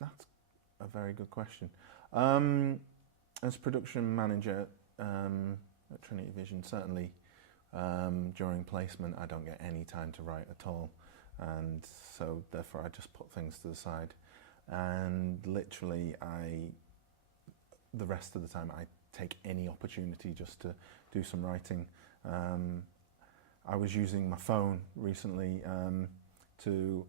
That's a very good question. As production manager at Trinity Vision, certainly during placement I don't get any time to write at all, and so therefore I just put things to the side, and literally the rest of the time I take any opportunity just to do some writing. I was using my phone recently to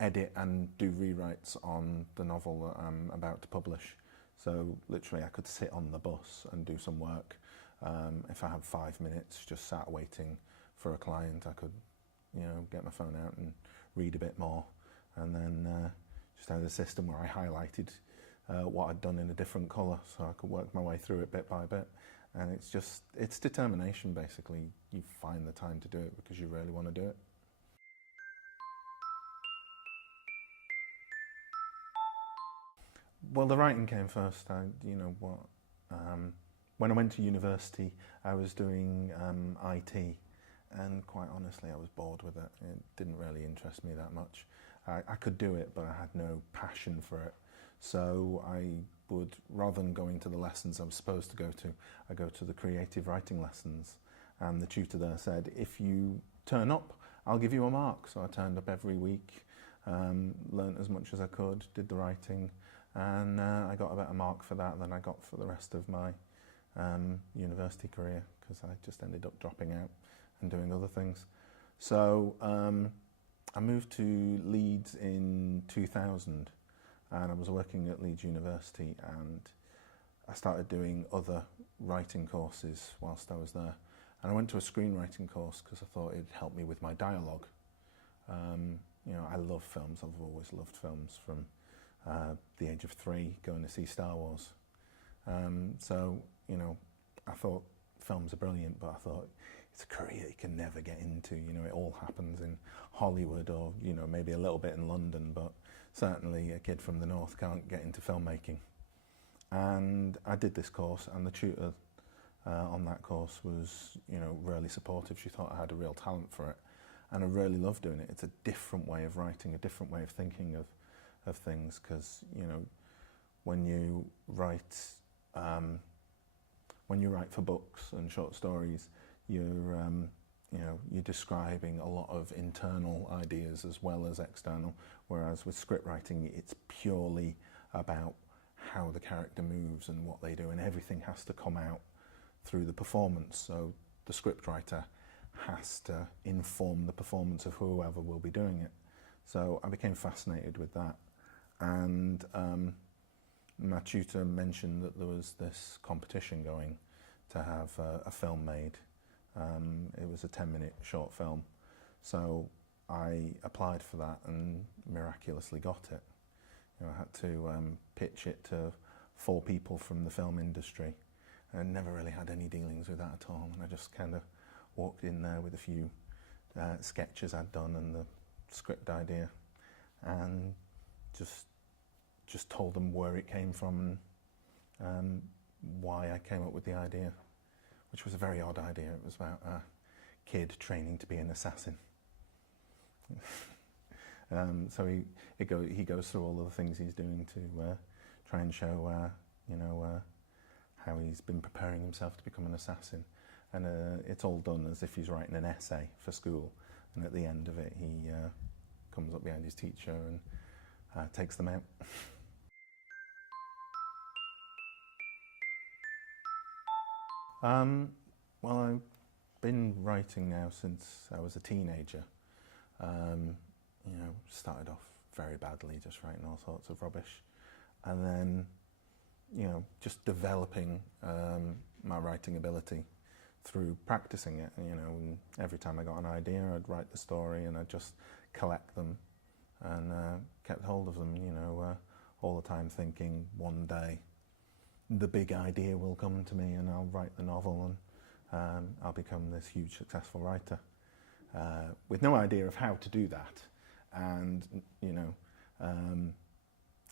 edit and do rewrites on the novel that I'm about to publish. So literally I could sit on the bus and do some work. If I had 5 minutes just sat waiting for a client, I could, get my phone out and read a bit more, and then just had a system where I highlighted what I'd done in a different colour, so I could work my way through it bit by bit. And it's determination, basically. You find the time to do it because you really want to do it. Well, the writing came first. When I went to university, I was doing IT, and quite honestly, I was bored with it. It didn't really interest me that much. I could do it, but I had no passion for it. So I would, rather than going to the lessons I was supposed to go to, I go to the creative writing lessons. And the tutor there said, if you turn up, I'll give you a mark. So I turned up every week, learnt as much as I could, did the writing, and I got a better mark for that than I got for the rest of my university career, because I just ended up dropping out and doing other things. So I moved to Leeds in 2000, and I was working at Leeds University, and I started doing other writing courses whilst I was there. And I went to a screenwriting course because I thought it'd help me with my dialogue. I love films. I've always loved films from the age of 3, going to see Star Wars. I thought films are brilliant, but I thought it's a career you can never get into. It all happens in Hollywood, or maybe a little bit in London, but certainly a kid from the north can't get into filmmaking. And I did this course, and the tutor on that course was really supportive. She thought I had a real talent for it, and I really loved doing it. It's a different way of writing, a different way of thinking of things, because when you write for books and short stories, you're describing a lot of internal ideas as well as external, whereas with script writing it's purely about how the character moves and what they do, and everything has to come out through the performance. So the script writer has to inform the performance of whoever will be doing it. So I became fascinated with that, and my tutor mentioned that there was this competition going to have a film made. It was a 10-minute short film, so I applied for that and miraculously got it. I had to pitch it to 4 people from the film industry. I never really had any dealings with that at all, and I just kind of walked in there with a few sketches I'd done and the script idea, and just told them where it came from and why I came up with the idea, which was a very odd idea. It was about a kid training to be an assassin. So he goes through all of the things he's doing to try and show how he's been preparing himself to become an assassin, and it's all done as if he's writing an essay for school, and at the end of it he comes up behind his teacher and takes them out. Well, I've been writing now since I was a teenager. Started off very badly, just writing all sorts of rubbish, and then just developing my writing ability through practicing it. And every time I got an idea, I'd write the story and I'd just collect them and kept hold of them. All the time thinking one day the big idea will come to me and I'll write the novel and I'll become this huge successful writer, with no idea of how to do that. And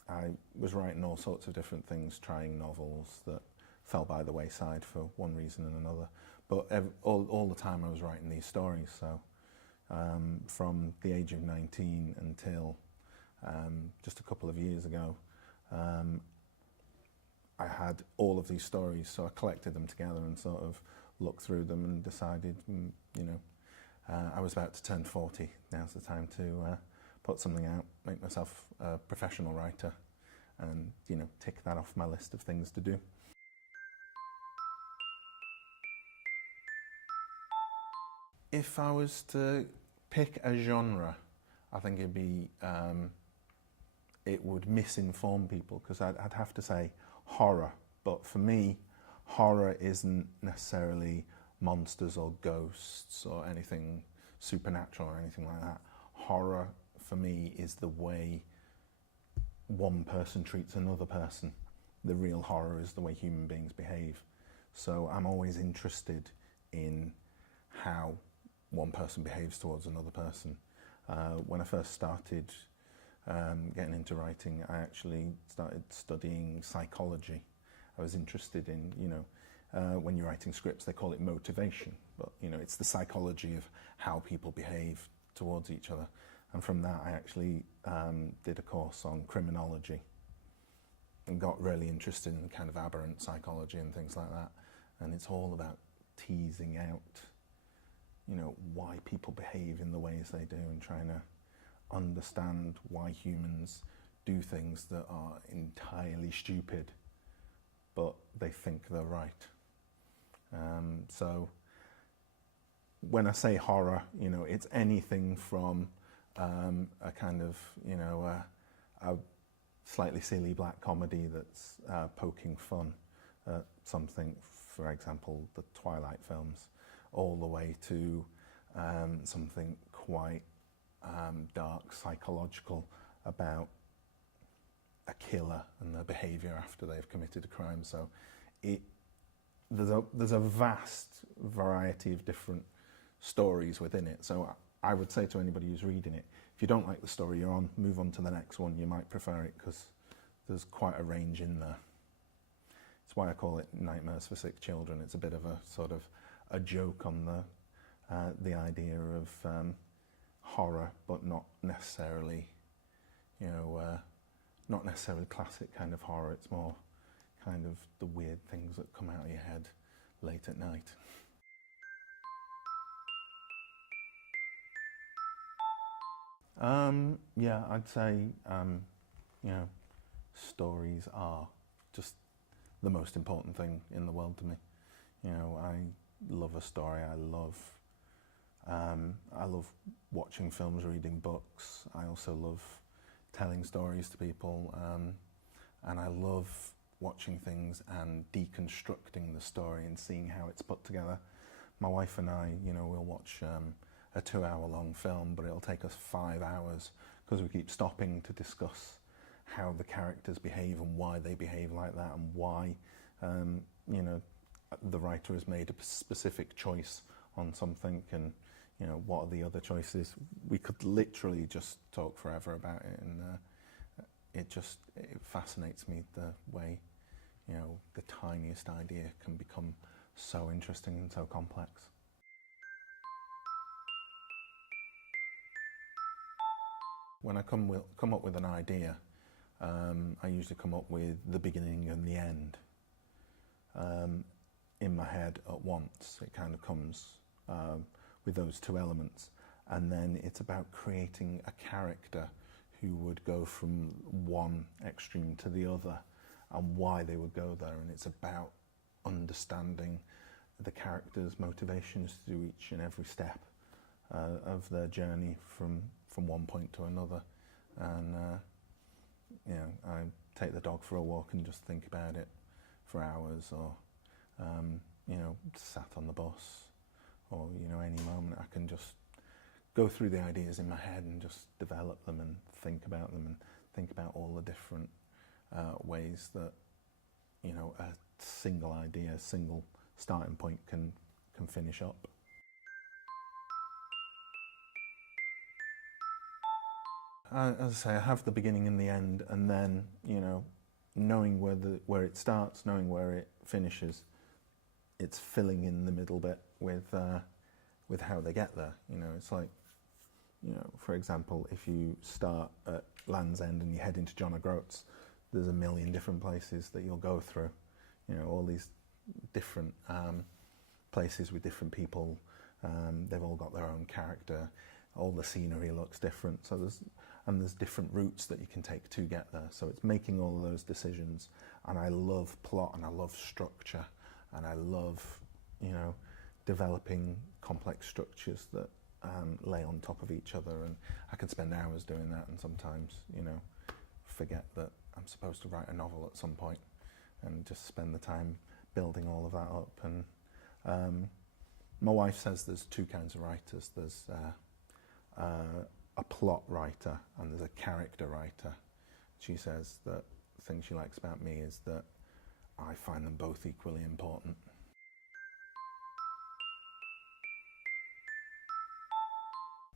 I was writing all sorts of different things, trying novels that fell by the wayside for one reason and another. But all the time I was writing these stories. So from the age of 19 until just a couple of years ago, I had all of these stories, so I collected them together and sort of looked through them and decided, I was about to turn 40. Now's the time to put something out, make myself a professional writer, and tick that off my list of things to do. If I was to pick a genre, I think it would misinform people, because I'd have to say horror. But for me, horror isn't necessarily monsters or ghosts or anything supernatural or anything like that. Horror for me is the way one person treats another person. The real horror is the way human beings behave. So I'm always interested in how one person behaves towards another person. When I first started getting into writing, I actually started studying psychology. I was interested in, when you're writing scripts, they call it motivation, but it's the psychology of how people behave towards each other. And from that, I actually did a course on criminology and got really interested in kind of aberrant psychology and things like that. And it's all about teasing out, why people behave in the ways they do, and trying to understand why humans do things that are entirely stupid, but they think they're right. So when I say horror, it's anything from a kind of, a slightly silly black comedy that's poking fun at something, for example, the Twilight films, all the way to something quite dark, psychological, about a killer and their behaviour after they've committed a crime. So there's a vast variety of different stories within it. So I would say to anybody who's reading it, if you don't like the story you're on, move on to the next one. You might prefer it, because there's quite a range in there. It's why I call it Nightmares for Sick Children. It's a bit of a sort of a joke on the idea of horror, but not necessarily, not necessarily classic kind of horror. It's more kind of the weird things that come out of your head late at night. Yeah, I'd say, stories are just the most important thing in the world to me. I love a story. I love watching films, reading books. I also love telling stories to people, and I love watching things and deconstructing the story and seeing how it's put together. My wife and I, we'll watch a 2-hour-long film, but it'll take us 5 hours, because we keep stopping to discuss how the characters behave and why they behave like that, and why the writer has made a specific choice on something, and what are the other choices. We could literally just talk forever about it, and it fascinates me the way the tiniest idea can become so interesting and so complex. When I come up with an idea, I usually come up with the beginning and the end in my head at once. It kind of comes with those two elements, and then it's about creating a character who would go from one extreme to the other, and why they would go there. And it's about understanding the character's motivations through each and every step of their journey from one point to another. And I take the dog for a walk and just think about it for hours, or sat on the bus, or any moment I can just go through the ideas in my head and just develop them and think about them, and think about all the different ways that a single idea, a single starting point can finish up. As I say, I have the beginning and the end, and then knowing where it starts, knowing where it finishes, it's filling in the middle bit with how they get there. It's like You know, for example, if you start at Land's End and you head into John O'Groats, there's a million different places that you'll go through. You know, all these different places with different people. They've all got their own character. All the scenery looks different. So there's different routes that you can take to get there. So it's making all of those decisions. And I love plot and I love structure and I love, you know, developing complex structures that lay on top of each other. And I could spend hours doing that and sometimes, you know, forget that I'm supposed to write a novel at some point and just spend the time building all of that up. And my wife says there's two kinds of writers. There's a plot writer and there's a character writer. She says that the thing she likes about me is that I find them both equally important.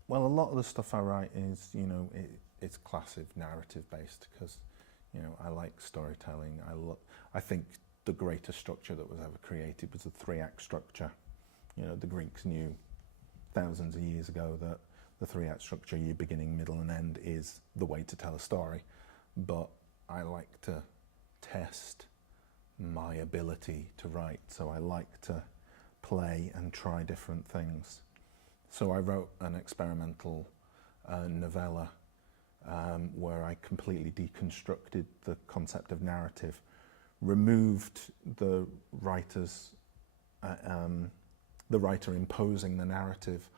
Well, a lot of the stuff I write is, you know, it's classic narrative based because, you know, I like storytelling. I think the greatest structure that was ever created was the 3-act structure. You know, the Greeks knew thousands of years ago that the 3-act structure, your beginning, middle and end, is the way to tell a story. But I like to test my ability to write, so I like to play and try different things. So I wrote an experimental novella where I completely deconstructed the concept of narrative, removed the writer imposing the narrative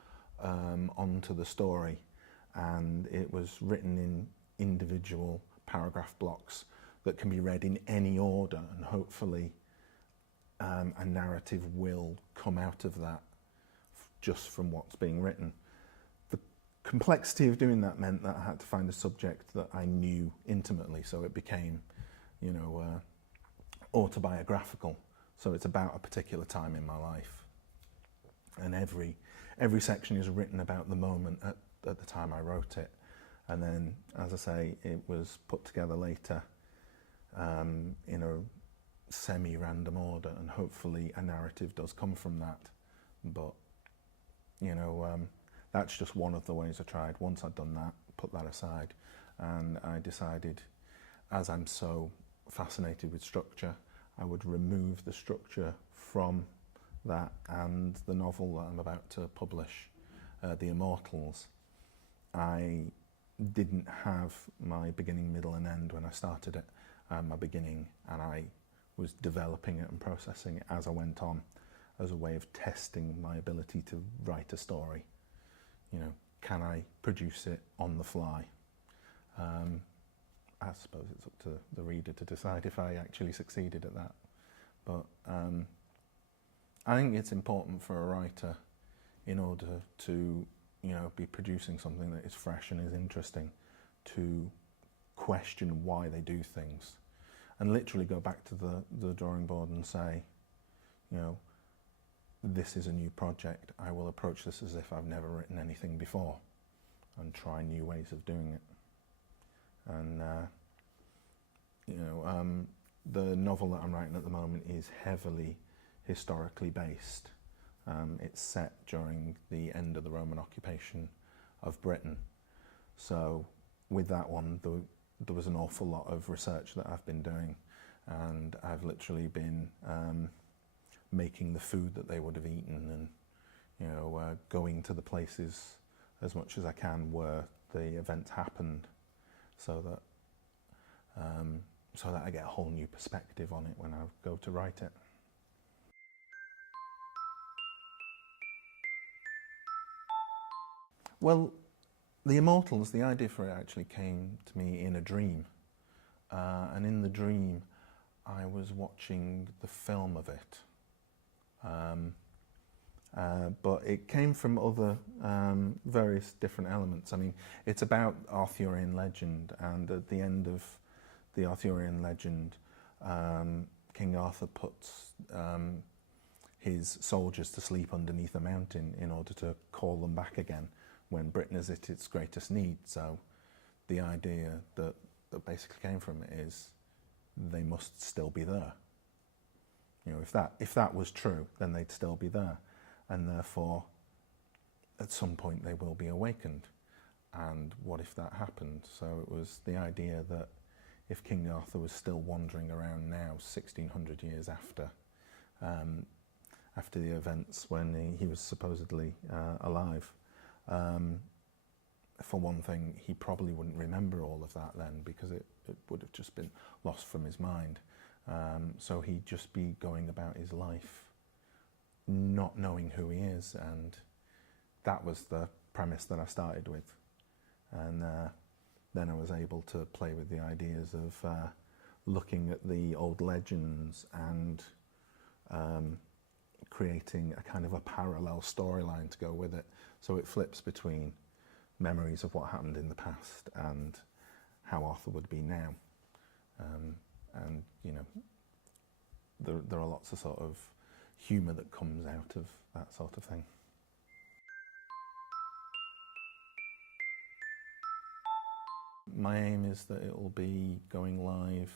onto the story, and it was written in individual paragraph blocks that can be read in any order, and hopefully a narrative will come out of that just from what's being written. The complexity of doing that meant that I had to find a subject that I knew intimately, so it became, you know, autobiographical. So it's about a particular time in my life, and every section is written about the moment at the time I wrote it, and then, as I say, it was put together later in a semi-random order, and hopefully a narrative does come from that. But you know, that's just one of the ways I tried. Once I'd done that, put that aside, and I decided, as I'm so fascinated with structure, I would remove the structure from that and the novel that I'm about to publish, The Immortals. I didn't have my beginning, middle and end when I started it. My beginning, and I was developing it and processing it as I went on, as a way of testing my ability to write a story. You know, can I produce it on the fly? I suppose it's up to the reader to decide if I actually succeeded at that. But I think it's important for a writer, in order to, you know, be producing something that is fresh and is interesting, to question why they do things, and literally go back to the drawing board and say, you know, this is a new project. I will approach this as if I've never written anything before and try new ways of doing it. And, you know, the novel that I'm writing at the moment is heavily historically based. It's set during the end of the Roman occupation of Britain. So with that one, there was an awful lot of research that I've been doing, and I've literally been making the food that they would have eaten, and, you know, going to the places as much as I can where the events happened, so that I get a whole new perspective on it when I go to write it. Well, The Immortals, the idea for it actually came to me in a dream, and in the dream I was watching the film of it. But it came from other various different elements. I mean, it's about Arthurian legend, and at the end of the Arthurian legend, King Arthur puts his soldiers to sleep underneath a mountain in order to call them back again when Britain is at its greatest need. So the idea that basically came from it is they must still be there. You know, if that was true, then they'd still be there, and therefore at some point they will be awakened. and what if that happened? So it was the idea that if King Arthur was still wandering around now, 1600 years after the events when he was supposedly alive, for one thing, he probably wouldn't remember all of that then, because it would have just been lost from his mind. So he'd just be going about his life not knowing who he is, and that was the premise that I started with. And then I was able to play with the ideas of looking at the old legends and creating a kind of a parallel storyline to go with it. So it flips between memories of what happened in the past and how Arthur would be now. And, you know, there are lots of sort of humour that comes out of that sort of thing. My aim is that it will be going live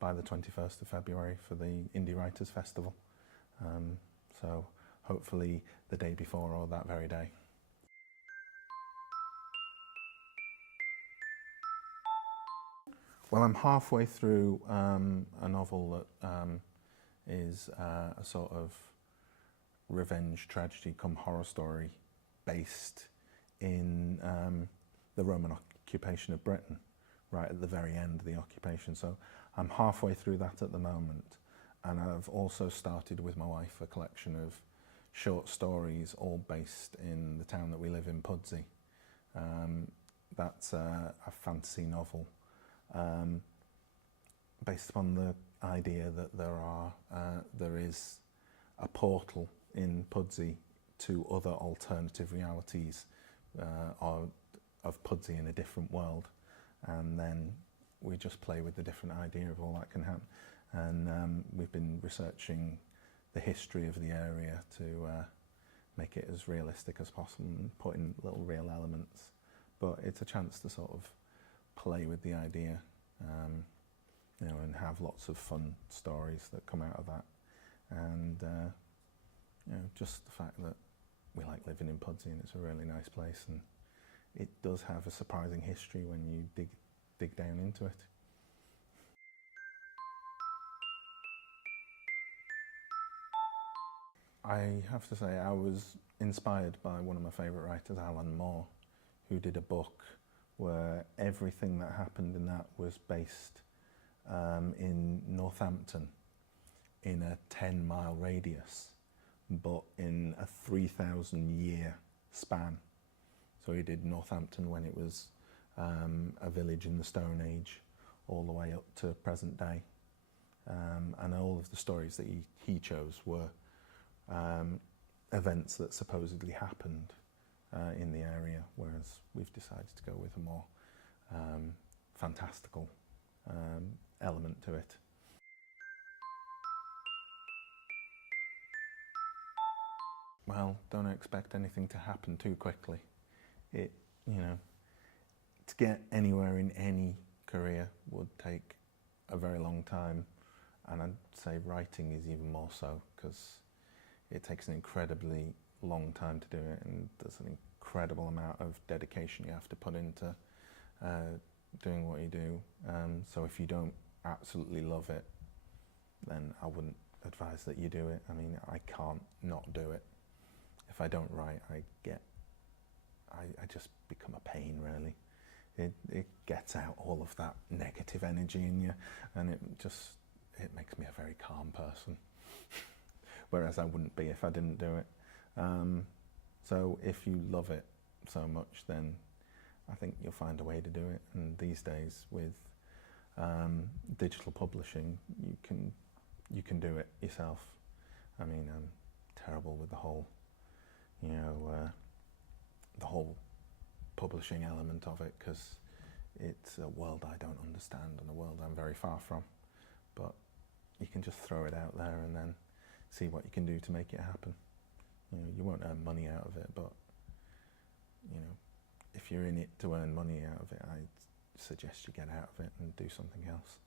by the 21st of February for the Indie Writers Festival. So hopefully the day before or that very day. Well, I'm halfway through a novel that is a sort of revenge tragedy come horror story based in the Roman occupation of Britain, right at the very end of the occupation. So I'm halfway through that at the moment, and I've also started with my wife a collection of short stories all based in the town that we live in, Pudsey. That's a fantasy novel based upon the idea that there is a portal in Pudsey to other alternative realities of Pudsey in a different world, and then we just play with the different idea of all that can happen. And we've been researching the history of the area to make it as realistic as possible and put in little real elements. But it's a chance to sort of play with the idea, you know, and have lots of fun stories that come out of that. And you know, just the fact that we like living in Pudsey and it's a really nice place, and it does have a surprising history when you dig down into it. I have to say I was inspired by one of my favourite writers, Alan Moore, who did a book where everything that happened in that was based in Northampton in a 10-mile radius, but in a 3,000-year span. So he did Northampton when it was a village in the Stone Age, all the way up to present day. And all of the stories that he chose were events that supposedly happened in the area, whereas we've decided to go with a more fantastical element to it. Well, don't expect anything to happen too quickly. You know, to get anywhere in any career would take a very long time, and I'd say writing is even more so, because it takes an incredibly long time to do it, and there's an incredible amount of dedication you have to put into doing what you do. So if you don't absolutely love it, then I wouldn't advise that you do it. I mean, I can't not do it. If I don't write, I just become a pain, really. It gets out all of that negative energy in you, and it makes me a very calm person. Whereas I wouldn't be if I didn't do it. So if you love it so much, then I think you'll find a way to do it. And these days with digital publishing, you can do it yourself. I mean, I'm terrible with the whole, you know, the whole publishing element of it, because it's a world I don't understand and a world I'm very far from. But you can just throw it out there and then see what you can do to make it happen. You know, you won't earn money out of it, but you know, if you're in it to earn money out of it, I suggest you get out of it and do something else.